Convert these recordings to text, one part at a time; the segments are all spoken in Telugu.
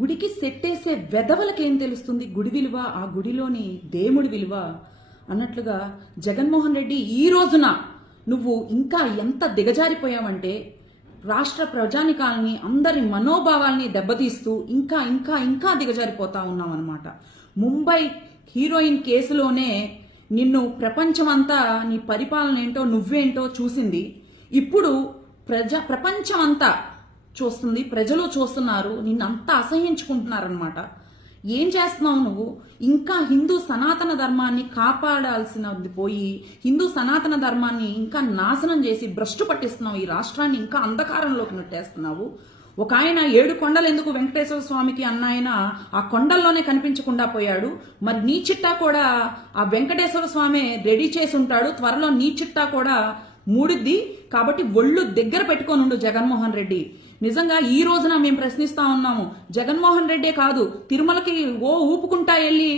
గుడికి సెట్టేసే వెధవలకేం తెలుస్తుంది? గుడి విలువ ఆ గుడిలోని దేవుడి విలువ? అన్నట్లుగా జగన్మోహన్ రెడ్డి ఈ రోజున నువ్వు ఇంకా ఎంత దిగజారిపోయావంటే రాష్ట్ర ప్రజానికాలని అందరి మనోభావాల్ని దెబ్బతీస్తూ ఇంకా ఇంకా ఇంకా దిగజారిపోతా ఉన్నాం అనమాట ముంబై హీరోయిన్ కేసులోనే నిన్ను ప్రపంచమంతా నీ పరిపాలన ఏంటో నువ్వేంటో చూసింది. ఇప్పుడు ప్రజా ప్రపంచం అంతా చూస్తుంది ప్రజలు చూస్తున్నారు నిన్నంతా అసహించుకుంటున్నారనమాట ఏం చేస్తున్నావు నువ్వు? ఇంకా హిందూ సనాతన ధర్మాన్ని కాపాడాల్సినది పోయి హిందూ సనాతన ధర్మాన్ని ఇంకా నాశనం చేసి భ్రష్టు పట్టిస్తున్నావు ఈ రాష్ట్రాన్ని ఇంకా అంధకారంలోకి నెట్టేస్తున్నావు. ఒక ఆయన ఏడు కొండలు ఎందుకు వెంకటేశ్వర స్వామికి అన్న ఆయన ఆ కొండల్లోనే కనిపించకుండా పోయాడు. మరి నీ చిట్టా కూడా ఆ వెంకటేశ్వర స్వామి రెడీ చేసి ఉంటాడు. త్వరలో నీ చిట్టా కూడా మూడిద్ది. కాబట్టి ఒళ్ళు దగ్గర పెట్టుకొని ఉండు జగన్మోహన్ రెడ్డి. నిజంగా ఈ రోజున మేము ప్రశ్నిస్తా ఉన్నాము. జగన్మోహన్ రెడ్డే కాదు తిరుమలకి ఓ ఊపుకుంటా వెళ్ళి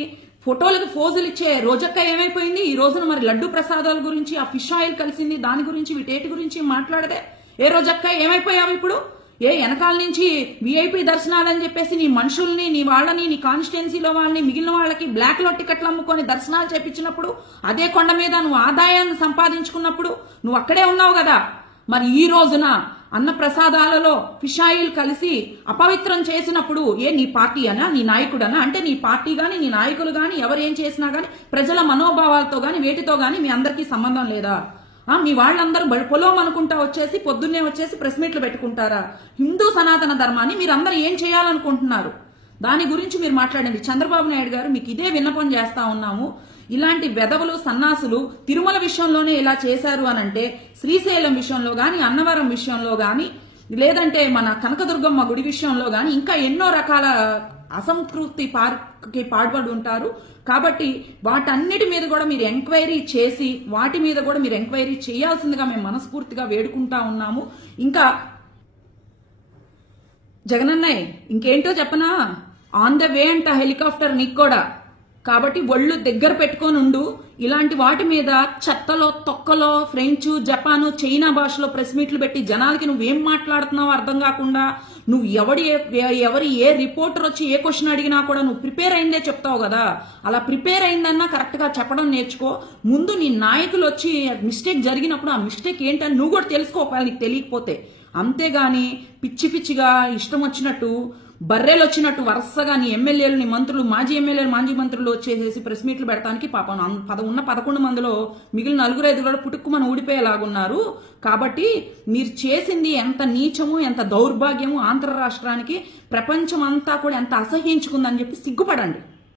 ఫోటోలకు ఫోజులు ఇచ్చే రోజక్క ఏమైపోయింది? ఈ రోజున మరి లడ్డు ప్రసాదాల గురించి ఆ ఫిష్ ఆయిల్ కలిసింది దాని గురించి వీటేటి గురించి మాట్లాడదే ఏ రోజక్క ఏమైపోయావు ఇప్పుడు? ఏ వెనకాల నుంచి విఐపి దర్శనాలని చెప్పేసి నీ మనుషుల్ని నీ వాళ్ళని నీ కాన్స్టిట్యున్సీలో వాళ్ళని మిగిలిన వాళ్ళకి బ్లాక్లో టికెట్లు అమ్ముకొని దర్శనాలు చేపించినప్పుడు అదే కొండ మీద నువ్వు ఆదాయాన్ని సంపాదించుకున్నప్పుడు నువ్వు అక్కడే ఉన్నావు కదా. మరి ఈ రోజున అన్న ప్రసాదాలలో ఫిషాయిల్ కలిసి అపవిత్రం చేసినప్పుడు ఏ నీ పార్టీ అనా నీ నాయకుడనా? అంటే నీ పార్టీ గాని నీ నాయకులు గాని ఎవరు ఏం చేసినా గాని ప్రజల మనోభావాలతో గాని వేటితో గాని మీ అందరికీ సంబంధం లేదా? మీ వాళ్ళందరూ బ- పొలం అనుకుంటా వచ్చేసి పొద్దున్నే వచ్చేసి ప్రెస్ మీట్లు పెట్టుకుంటారా? హిందూ సనాతన ధర్మాన్ని మీరందరూ ఏం చేయాలనుకుంటున్నారు? దాని గురించి మీరు మాట్లాడండి. చంద్రబాబు నాయుడు గారు మీకు ఇదే విన్నపం చేస్తా ఉన్నాము. ఇలాంటి వెధవలు సన్నాసులు తిరుమల విషయంలోనే ఇలా చేశారు అని అంటే శ్రీశైలం విషయంలో కానీ అన్నవరం విషయంలో కానీ లేదంటే మన కనకదుర్గమ్మ గుడి విషయంలో కానీ ఇంకా ఎన్నో రకాల అసంతృప్తి పార్కి పాల్పడి ఉంటారు. కాబట్టి వాటన్నిటి మీద కూడా మీరు ఎంక్వైరీ చేసి వాటి మీద కూడా మీరు ఎంక్వైరీ చేయాల్సిందిగా మేము మనస్ఫూర్తిగా వేడుకుంటా ఉన్నాము. ఇంకా జగనన్నయ్య ఇంకేంటో చెప్పనా? ఆన్ ద వే అంట హెలికాప్టర్ నీకు కూడా. కాబట్టి ఒళ్ళు దగ్గర పెట్టుకొని ఉండు. ఇలాంటి వాటి మీద చెత్తలో తొక్కలో ఫ్రెంచ్ జపాను చైనా భాషలో ప్రెస్ మీట్లు పెట్టి జనాలకి నువ్వేం మాట్లాడుతున్నావో అర్థం కాకుండా నువ్వు ఎవడి ఎవరి ఏ రిపోర్టర్ వచ్చి ఏ క్వశ్చన్ అడిగినా కూడా నువ్వు ప్రిపేర్ అయిందే చెప్తావు కదా. అలా ప్రిపేర్ అయిందన్నా కరెక్ట్గా చెప్పడం నేర్చుకో. ముందు నీ నాయకులు వచ్చి మిస్టేక్ జరిగినప్పుడు ఆ మిస్టేక్ ఏంటని నువ్వు కూడా తెలుసుకోవాలి నీకు తెలియకపోతే. అంతేగాని పిచ్చి పిచ్చిగా ఇష్టం వచ్చినట్టు బర్రెలు వచ్చినట్టు వరుసగా నీ ఎమ్మెల్యేలు నీ మంత్రులు మాజీ ఎమ్మెల్యేలు మాజీ మంత్రులు వచ్చేసేసి ప్రెస్ మీట్లు పెడతానికి పాపం పద ఉన్న పదకొండు మందిలో మిగిలిన నలుగురు ఐదుగురు పుట్టుక్కుమని ఊడిపోయేలాగున్నారు. కాబట్టి మీరు చేసింది ఎంత నీచము ఎంత దౌర్భాగ్యము ఆంధ్ర రాష్ట్రానికి ప్రపంచం అంతా కూడా ఎంత అసహ్యించుకుందని చెప్పి సిగ్గుపడండి.